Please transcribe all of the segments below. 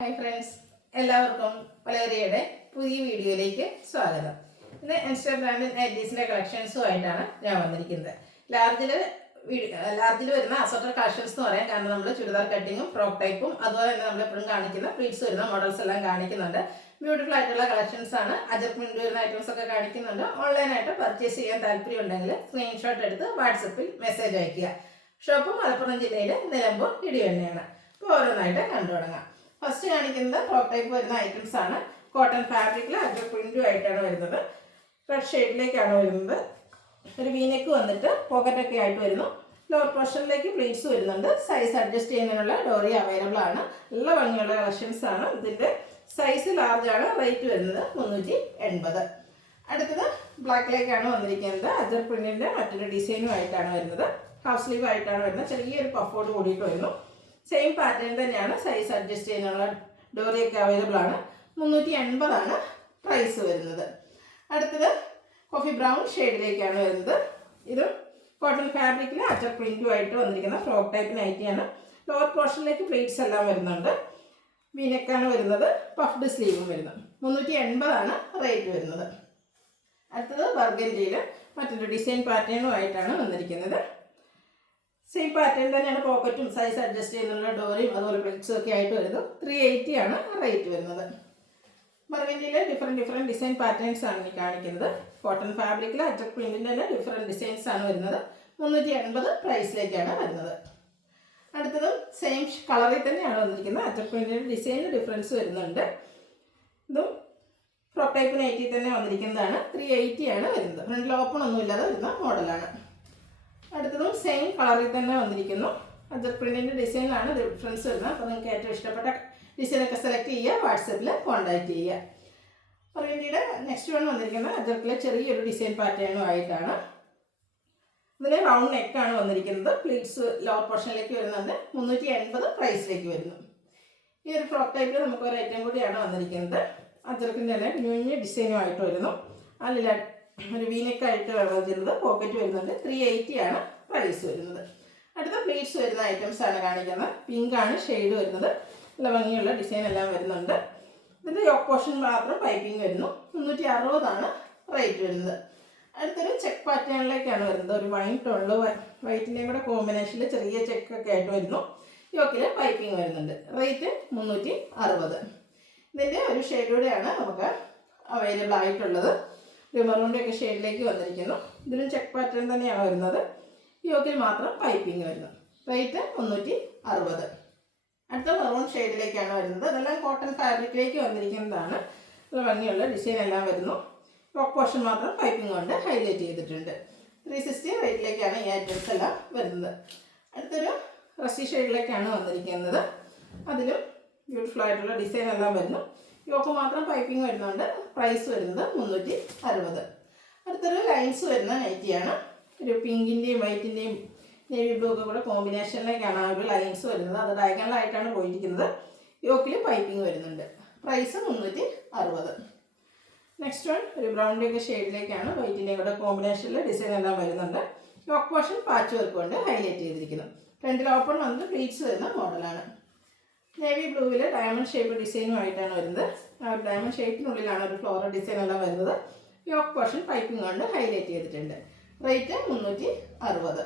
Hi friends, എല്ലാവർക്കും വലേറിയയുടെ പുതിയ വീഡിയോയിലേക്ക് സ്വാഗതം. ഇന്ന് ഇൻസ്റ്റാ ബ്രാൻഡ് നൈറ്റീസിൻ്റെ കളക്ഷൻസുമായിട്ടാണ് ഞാൻ വന്നിരിക്കുന്നത്. ലാർജിൽ വരുന്ന അസോർട്ടഡ് കളക്ഷൻസ് എന്ന് പറയാം. കാരണം നമ്മൾ ചുരിദാർ കട്ടിങ്ങും ഫ്രോക്ക് ടൈപ്പും അതുപോലെ തന്നെ നമ്മളെപ്പോഴും കാണിക്കുന്ന പ്ലീറ്റ്സ് വരുന്ന മോഡൽസ് എല്ലാം കാണിക്കുന്നുണ്ട്. ബ്യൂട്ടിഫുൾ ആയിട്ടുള്ള കളക്ഷൻസ് ആണ്. അജർമെൻറ്റ് വരുന്ന ഐറ്റംസ് ഒക്കെ കാണിക്കുന്നുണ്ട്. ഓൺലൈനായിട്ട് പർച്ചേസ് ചെയ്യാൻ താല്പര്യം ഉണ്ടെങ്കിൽ സ്ക്രീൻഷോട്ട് എടുത്ത് വാട്സപ്പിൽ മെസ്സേജ് അയയ്ക്കുക. ഷോപ്പ് മലപ്പുറം ജില്ലയിൽ നിലമ്പൂർ ഇടിവണ്ണയാണ്. അപ്പോൾ ഓരോന്നായിട്ട് കണ്ടു തുടങ്ങാം. ഫസ്റ്റ് കാണിക്കുന്നത് ഫ്രോക്ക് ടൈപ്പ് വരുന്ന ഐറ്റംസ് ആണ്. കോട്ടൺ ഫാബ്രിക്കിൽ അജർ പ്രിന്റും ആയിട്ടാണ് വരുന്നത്. റെഡ് ഷെയ്ഡിലേക്കാണ് വരുന്നത്. ഒരു വീനെക്ക് വന്നിട്ട് പോക്കറ്റൊക്കെ ആയിട്ട് വരുന്നു. ലോവർ പോർഷനിലേക്ക് പ്ലീറ്റ്സ് വരുന്നുണ്ട്. സൈസ് അഡ്ജസ്റ്റ് ചെയ്യുന്നതിനുള്ള ഡോറി അവൈലബിൾ ആണ്. നല്ല ഭംഗിയുള്ള കളക്ഷൻസ് ആണ്. ഇതിൻ്റെ സൈസ് ലാർജ് ആണ്. റേറ്റ് വരുന്നത് 380. അടുത്തത് ബ്ലാക്കിലേക്കാണ് വന്നിരിക്കുന്നത്. അജർ പ്രിന്റിൻ്റെ മറ്റൊരു ഡിസൈനും ആയിട്ടാണ് വരുന്നത്. ഹാഫ് സ്ലീവ് ആയിട്ടാണ് വരുന്നത്. ചെറിയൊരു പഫോട് കൂടിയിട്ട് വരുന്നു. സെയിം പാറ്റേൺ തന്നെയാണ്. സൈസ് അഡ്ജസ്റ്റ് ചെയ്യാനുള്ള ഡോറിയൊക്കെ അവൈലബിൾ ആണ്. 380 ആണ് പ്രൈസ് വരുന്നത്. അടുത്തത് കോഫി ബ്രൗൺ ഷെയ്ഡിലേക്കാണ് വരുന്നത്. ഇത് കോട്ടൺ ഫാബ്രിക്കിൽ അജർ പ്രിന്റുമായിട്ട് വന്നിരിക്കുന്ന ഫ്രോക്ക് ടൈപ്പ് നൈറ്റിയാണ്. ലോവർ പോർഷനിലേക്ക് പ്ലീറ്റ്സ് എല്ലാം വരുന്നുണ്ട്. വീനെക്കാണ് വരുന്നത്. പഫ്ഡ് സ്ലീവും വരുന്നത്. 380 ആണ് റേറ്റ് വരുന്നത്. അടുത്തത് ബർഗൻഡിയിൽ മറ്റൊരു ഡിസൈൻ പാറ്റേണുമായിട്ടാണ് വന്നിരിക്കുന്നത്. സെയിം പാറ്റേൺ തന്നെയാണ്. പോക്കറ്റും സൈസ് അഡ്ജസ്റ്റ് ചെയ്യുന്നുള്ള ഡോറിയും അതുപോലെ പ്ലീറ്റ്സും ഒക്കെ ആയിട്ട് വരുന്നത്. 380 ആണ് റേറ്റ് വരുന്നത്. ബർഗൻഡിയിലെ ഡിഫറെൻറ്റ് ഡിസൈൻ പാറ്റേൺസ് ആണ് ഈ കാണിക്കുന്നത്. കോട്ടൺ ഫാബ്രിക്കിൽ അജർ പ്രിന്റിൻ്റെ തന്നെ ഡിഫറെൻറ്റ് ഡിസൈൻസ് ആണ് വരുന്നത്. 380 പ്രൈസിലേക്കാണ് വരുന്നത്. അടുത്തതും സെയിം കളറിൽ തന്നെയാണ് വന്നിരിക്കുന്നത്. അജർ പ്രിന്റിൻ്റെ ഡിസൈനിൽ ഡിഫറൻസ് വരുന്നുണ്ട്. ഇതും ഫ്രോക്ക് ടൈപ്പ് നൈറ്റി തന്നെ വന്നിരിക്കുന്നതാണ്. 380 ആണ് വരുന്നത്. ഫ്രണ്ടിൽ ഓപ്പൺ ഒന്നും ഇല്ലാതെ വരുന്ന മോഡലാണ്. അടുത്തതും സെയിം കളറിൽ തന്നെ വന്നിരിക്കുന്നു. അജർ പ്രിന്റിൻ്റെ ഡിസൈനിലാണ് ഡിഫറൻസ് വരുന്നത്. അപ്പോൾ നിങ്ങൾക്ക് ഏറ്റവും ഇഷ്ടപ്പെട്ട ഡിസൈനൊക്കെ സെലക്ട് ചെയ്യുക. വാട്സപ്പിൽ കോൺടാക്റ്റ് ചെയ്യുക. ബർഗൻഡിയുടെ നെക്സ്റ്റ് വൺ വന്നിരിക്കുന്നത് അജർക്കിലെ ചെറിയൊരു ഡിസൈൻ പാറ്റേണും ആയിട്ടാണ്. ഇതിൽ റൗണ്ട് നെക്കാണ് വന്നിരിക്കുന്നത്. പ്ലീറ്റ്സ് ലോവർ പോർഷനിലേക്ക് വരുന്നുണ്ട്. 380 പ്രൈസിലേക്ക് വരുന്നു. ഈ ഒരു ഫ്രോക്ക് ടൈപ്പിൽ നമുക്ക് ഒരു ഐറ്റം കൂടിയാണ് വന്നിരിക്കുന്നത്. അജർക്കിൻ്റെ തന്നെ കുഞ്ഞു ഡിസൈനും ആയിട്ട് വരുന്നു. അതിൽ ഒരു വീനെക്കായിട്ട് വരുന്നത്. പോക്കറ്റ് വരുന്നുണ്ട്. 380 ആണ് പ്രൈസ് വരുന്നത്. അടുത്ത പ്ലീറ്റ്സ് വരുന്ന ഐറ്റംസ് ആണ് കാണിക്കുന്നത്. പിങ്കാണ് ഷെയ്ഡ് വരുന്നത്. നല്ല ഭംഗിയുള്ള ഡിസൈൻ എല്ലാം വരുന്നുണ്ട്. ഇതിൻ്റെ യോക്ക് പോർഷൻ മാത്രം പൈപ്പിംഗ് വരുന്നു. 360 ആണ് റേറ്റ് വരുന്നത്. അടുത്തൊരു ചെക്ക് പാറ്റേണിലേക്കാണ് വരുന്നത്. ഒരു വൈൻ ടോണിൽ വൈറ്റിൻ്റെയും കൂടെ കോമ്പിനേഷനിൽ ചെറിയ ചെക്കൊക്കെ ആയിട്ട് വരുന്നു. യോക്കിൽ പൈപ്പിംഗ് വരുന്നുണ്ട്. റേറ്റ് 360. ഇതിൻ്റെ ഒരു ഷെയ്ഡൂടെയാണ് നമുക്ക് അവൈലബിൾ ആയിട്ടുള്ളത്. മെറൂണിൻ്റെ ഒക്കെ ഷെയ്ഡിലേക്ക് വന്നിരിക്കുന്നു. ഇതിലും ചെക്ക് പാറ്റേൺ തന്നെയാണ് വരുന്നത്. യോക്കിൽ മാത്രം പൈപ്പിംഗ് വരുന്നു. റേറ്റ് 360. അടുത്ത മെറൂൺ ഷെയ്ഡിലേക്കാണ് വരുന്നത്. അതെല്ലാം കോട്ടൺ ഫാബ്രിക്കിലേക്ക് വന്നിരിക്കുന്നതാണ്. നല്ല ഭംഗിയുള്ള ഡിസൈൻ എല്ലാം വരുന്നു. യോക്ക് പോർഷൻ മാത്രം പൈപ്പിംഗ് കൊണ്ട് ഹൈലൈറ്റ് ചെയ്തിട്ടുണ്ട്. 360 റേറ്റിലേക്കാണ് ഈ ഐറ്റംസ് എല്ലാം വരുന്നത്. അടുത്തൊരു റസ്റ്റി ഷെയ്ഡിലേക്കാണ് വന്നിരിക്കുന്നത്. അതിലും ബ്യൂട്ടിഫുൾ ആയിട്ടുള്ള ഡിസൈൻ എല്ലാം വരുന്നു. യോക്ക് മാത്രം പൈപ്പിംഗ് വരുന്നുണ്ട്. പ്രൈസ് വരുന്നത് 360. അടുത്തൊരു ലൈൻസ് വരുന്ന നൈറ്റിയാണ്. ഒരു പിങ്കിൻ്റെയും വൈറ്റിൻ്റെയും നേവി ബ്ലൂ ഒക്കെ കൂടെ കോമ്പിനേഷനിലേക്കാണ് ആ ഒരു ലൈൻസ് വരുന്നത്. അത് ഡയഗണലായിട്ടാണ് പോയിരിക്കുന്നത്. യോക്കിൽ പൈപ്പിംഗ് വരുന്നുണ്ട്. പ്രൈസ് 360. നെക്സ്റ്റ് വൺ ഒരു ബ്രൗണിൻ്റെയൊക്കെ ഷെയ്ഡിലേക്കാണ് വൈറ്റിൻ്റെയും കൂടെ കോമ്പിനേഷനിൽ ഡിസൈൻ എല്ലാം വരുന്നുണ്ട്. യോക്ക് പോർഷൻ പാച്ച് വർക്ക് കൊണ്ട് ഹൈലൈറ്റ് ചെയ്തിരിക്കുന്നു. ഫ്രണ്ടിൽ ഓപ്പൺ വന്ന് പ്ലീറ്റ്സ് വരുന്ന മോഡലാണ്. നേവി ബ്ലൂവിൽ ഡയമണ്ട് ഷേപ്പ് ഡിസൈനുമായിട്ടാണ് വരുന്നത്. ആ ഒരു ഡയമണ്ട് ഷേപ്പിനുള്ളിലാണ് ഒരു ഫ്ലോറൽ ഡിസൈൻ എല്ലാം വരുന്നത്. യോക്ക് പോർഷൻ പൈപ്പിംഗ് കൊണ്ട് ഹൈലൈറ്റ് ചെയ്തിട്ടുണ്ട്. റേറ്റ് 360.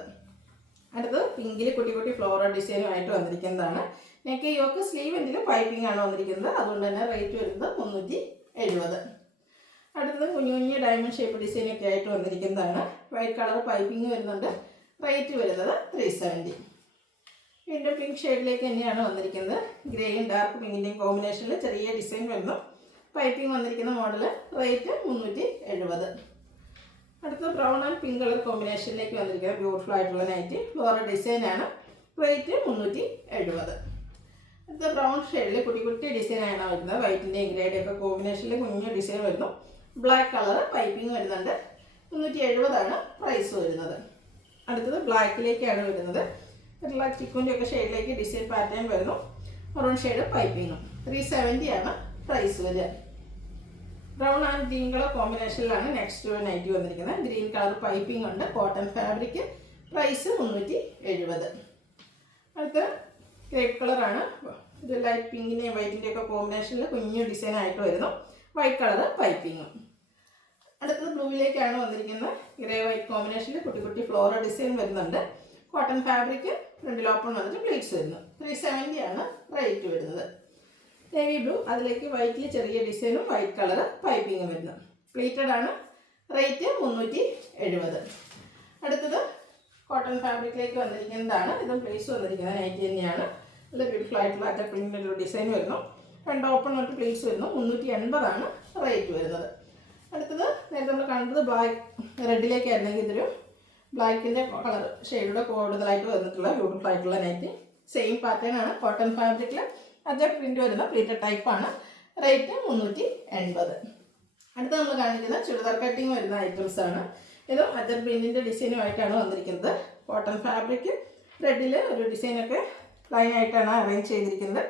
അടുത്തത് പിങ്കിൽ കുട്ടി ഫ്ലോറൽ ഡിസൈനുമായിട്ട് വന്നിരിക്കുന്നതാണ്. നെക്ക് യോക്ക് സ്ലീവ് എന്തെങ്കിലും പൈപ്പിംഗ് ആണ് വന്നിരിക്കുന്നത്. അതുകൊണ്ട് തന്നെ റേറ്റ് വരുന്നത് 370. അടുത്തത് കുഞ്ഞു ഡയമണ്ട് ഷേപ്പ് ഡിസൈനൊക്കെ ആയിട്ട് വന്നിരിക്കുന്നതാണ്. വൈറ്റ് കളർ പൈപ്പിംഗ് വരുന്നുണ്ട്. റേറ്റ് വരുന്നത് 370. വീണ്ടും പിങ്ക് ഷെയ്ഡിലേക്ക് തന്നെയാണ് വന്നിരിക്കുന്നത്. ഗ്രേയും ഡാർക്ക് പിങ്കിൻ്റെയും കോമ്പിനേഷനിൽ ചെറിയ ഡിസൈൻ വരുന്നു. പൈപ്പിംഗ് വന്നിരിക്കുന്ന മോഡൽ. റേറ്റ് 370. അടുത്ത ബ്രൗൺ ആൻഡ് പിങ്ക് കളർ കോമ്പിനേഷനിലേക്ക് വന്നിരിക്കുന്നത് ബ്യൂട്ടിഫുൾ ആയിട്ടുള്ള നൈറ്റി. ഫ്ലോറൽ ഡിസൈനാണ്. റേറ്റ് 370. അടുത്ത ബ്രൗൺ ഷെയ്ഡിൽ കുട്ടി ഡിസൈനാണ് വരുന്നത്. വൈറ്റിൻ്റെയും ഗ്രേയുടെയും ഒക്കെ കോമ്പിനേഷനിൽ കുഞ്ഞു ഡിസൈൻ വരുന്നു. ബ്ലാക്ക് കളർ പൈപ്പിംഗ് വരുന്നുണ്ട്. 370 ആണ് പ്രൈസ് വരുന്നത്. അടുത്തത് ബ്ലാക്കിലേക്കാണ് വരുന്നത്. എല്ലാ ചിക്കുൻ്റെ ഒക്കെ ഷെയ്ഡിലേക്ക് ഡിസൈൻ പാറ്റേൺ വരുന്നു. മെറൂൺ ഷെയ്ഡ് പൈപ്പിങ്ങും. 370 ആണ് പ്രൈസ് വരിക. ബ്രൗൺ ആൻഡ് ഗ്രീൻ കളർ കോമ്പിനേഷനിലാണ് നെക്സ്റ്റ് നൈറ്റി വന്നിരിക്കുന്നത്. ഗ്രീൻ കളർ പൈപ്പിംഗ് ഉണ്ട്. Cotton fabric. പ്രൈസ് 370. അടുത്ത ഗ്രേപ്പ് കളറാണ്. ഒരു ലൈറ്റ് പിങ്കിൻ്റെയും വൈറ്റിൻ്റെയും ഒക്കെ കോമ്പിനേഷനിൽ കുഞ്ഞു ഡിസൈൻ ആയിട്ട് വരുന്നു. വൈറ്റ് കളർ പൈപ്പിങ്ങും. അടുത്തത് ബ്ലൂവിലേക്കാണ് വന്നിരിക്കുന്നത്. ഗ്രേ വൈറ്റ് കോമ്പിനേഷനിൽ കുട്ടി കുട്ടി ഫ്ലോറൽ ഡിസൈൻ വരുന്നുണ്ട്. കോട്ടൺ ഫാബ്രിക്, ഫ്രണ്ടിൽ ഓപ്പൺ വന്നിട്ട് പ്ലീറ്റ്സ് വരുന്നു. 370 ആണ് റേറ്റ് വരുന്നത്. നേവി ബ്ലൂ, അതിലേക്ക് വൈറ്റിൽ ചെറിയ ഡിസൈനും വൈറ്റ് കളർ പൈപ്പിങ്ങും വരുന്നു. പ്ലീറ്റഡ് ആണ്. റേറ്റ് 370. അടുത്തത് കോട്ടൺ ഫാബ്രിക്കിലേക്ക് വന്നിരിക്കുന്നതാണ്. ഇതും പ്ലീറ്റ്സ് വന്നിരിക്കുന്നത് നൈറ്റി തന്നെയാണ്. നല്ല ബ്യൂട്ടിഫുൾ ആയിട്ടുള്ള അറ്റ പ്രിൻ്റിൻ്റെ ഒരു ഡിസൈൻ വരുന്നു. രണ്ട് ഓപ്പൺ വന്നിട്ട് പ്ലീറ്റ്സ് വരുന്നു. 380 ആണ് റേറ്റ് വരുന്നത്. അടുത്തത് നേരത്തെ നമ്മൾ കണ്ടത് ബ്ലാക്ക് റെഡിലേക്കായിരുന്നെങ്കിൽ ഇതൊരു ബ്ലാക്കിൻ്റെ കളർ ഷെയ്ഡുടെ കൂടുതലായിട്ട് വന്നിട്ടുള്ള ബ്യൂട്ടിഫുൾ ആയിട്ടുള്ള നൈറ്റി. സെയിം പാറ്റേൺ ആണ്. കോട്ടൺ ഫാബ്രിക്കിൽ അജർ പ്രിൻ്റ് വരുന്ന പ്ലീറ്റഡ് ടൈപ്പാണ്. റേറ്റ് 380. അടുത്ത നമ്മൾ കാണിക്കുന്ന ചുരിദാർ കട്ടിങ് വരുന്ന ഐറ്റംസ് ആണ്. ഇതും അജർ പ്രിൻറ്റിൻ്റെ ഡിസൈനുമായിട്ടാണ് വന്നിരിക്കുന്നത്. കോട്ടൺ ഫാബ്രിക് റെഡിൽ ഒരു ഡിസൈനൊക്കെ ലൈനായിട്ടാണ് അറേഞ്ച് ചെയ്തിരിക്കുന്നത്.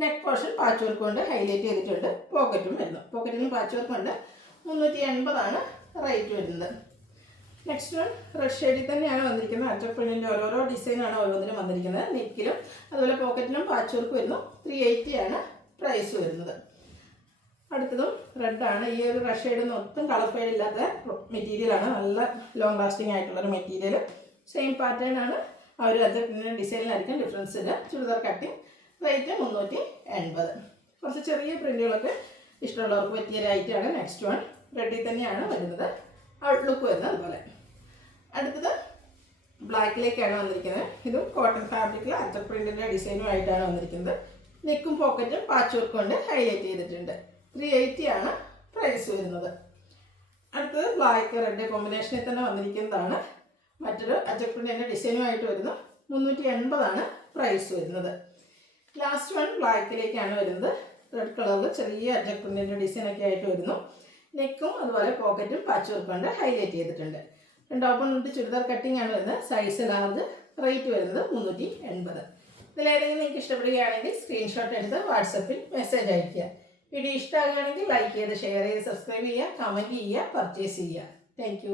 നെക്ക് പോർഷൻ പാച്ച് വർക്ക് കൊണ്ട് ഹൈലൈറ്റ് ചെയ്തിട്ടുണ്ട്. പോക്കറ്റും വരുന്നു. പോക്കറ്റിലും പാച്ച് വർക്ക് ഉണ്ട്. 380 ആണ് റേറ്റ് വരുന്നത്. നെക്സ്റ്റ് വൺ റെഡ് ഷെയ്ഡിൽ തന്നെയാണ് വന്നിരിക്കുന്നത്. അജർ പ്രിൻറ്റിൻ്റെ ഓരോരോ ഡിസൈനാണ് ഓരോന്നിനും വന്നിരിക്കുന്നത്. നെക്കിലും അതുപോലെ പോക്കറ്റിലും പാച്ച് വർക്ക് വരുന്നു. 380 ആണ് പ്രൈസ് വരുന്നത്. അടുത്തതും റെഡാണ്. ഈ ഒരു റെഡ് ഷെയ്ഡൊന്നും ഒട്ടും കളർ ഫെയ്ഡ് ഇല്ലാത്ത മെറ്റീരിയലാണ്. നല്ല ലോങ് ലാസ്റ്റിംഗ് ആയിട്ടുള്ളൊരു മെറ്റീരിയൽ. സെയിം പാറ്റേൺ ആണ്. ആ ഒരു അജർ പ്രിൻറ്റിൻ്റെ ഡിസൈനിലായിരിക്കും ഡിഫറൻസ് ഇല്ല. ചുരിദാർ കട്ടിങ്. റേറ്റ് 380. കുറച്ച് ചെറിയ പ്രിൻറ്റുകളൊക്കെ ഇഷ്ടമുള്ളവർക്ക് പറ്റിയ ഐറ്റമാണ്. നെക്സ്റ്റ് വൺ റെഡിൽ തന്നെയാണ് വരുന്നത്. ഔട്ട്ലുക്ക് വരുന്നത് അതുപോലെ. അടുത്തത് ബ്ലാക്കിലേക്കാണ് വന്നിരിക്കുന്നത്. ഇതും കോട്ടൺ ഫാബ്രിക്കിൽ അജർ പ്രിൻറ്റിൻ്റെ ഡിസൈനുമായിട്ടാണ് വന്നിരിക്കുന്നത്. നെക്കും പോക്കറ്റും പാച്ച് വർക്ക് കൊണ്ട് ഹൈലൈറ്റ് ചെയ്തിട്ടുണ്ട്. 380 ആണ് പ്രൈസ് വരുന്നത്. അടുത്തത് ബ്ലാക്ക് റെഡ് കോമ്പിനേഷനിൽ തന്നെ വന്നിരിക്കുന്നതാണ്. മറ്റൊരു അജർ പ്രിൻറ്റിൻ്റെ ഡിസൈനുമായിട്ട് വരുന്നു. 380 ആണ് പ്രൈസ് വരുന്നത്. ലാസ്റ്റ് വൺ ബ്ലാക്കിലേക്കാണ് വരുന്നത്. റെഡ് കളറിൽ ചെറിയ അജർ പ്രിൻറ്റിൻ്റെ ഡിസൈനൊക്കെ ആയിട്ട് വരുന്നു. നെക്കും അതുപോലെ പോക്കറ്റും പാച്ച് വർക്ക് കൊണ്ട് ഹൈലൈറ്റ് ചെയ്തിട്ടുണ്ട്. രണ്ട് ഓപ്പൺ വന്നിട്ട് ചുരിദാർ കട്ടിംഗ് ആണ് വരുന്നത്. Size large. റേറ്റ് വരുന്നത് 380. ഇതിലേതെങ്കിലും നിങ്ങൾക്ക് ഇഷ്ടപ്പെടുകയാണെങ്കിൽ സ്ക്രീൻഷോട്ട് എടുത്ത് വാട്സപ്പിൽ മെസ്സേജ് അയയ്ക്കുക. വീഡിയോ ഇഷ്ടമാകുകയാണെങ്കിൽ ലൈക്ക് ചെയ്ത് ഷെയർ ചെയ്ത് സബ്സ്ക്രൈബ് ചെയ്യുക, കമൻറ്റ് ചെയ്യുക, പർച്ചേസ് ചെയ്യുക. താങ്ക്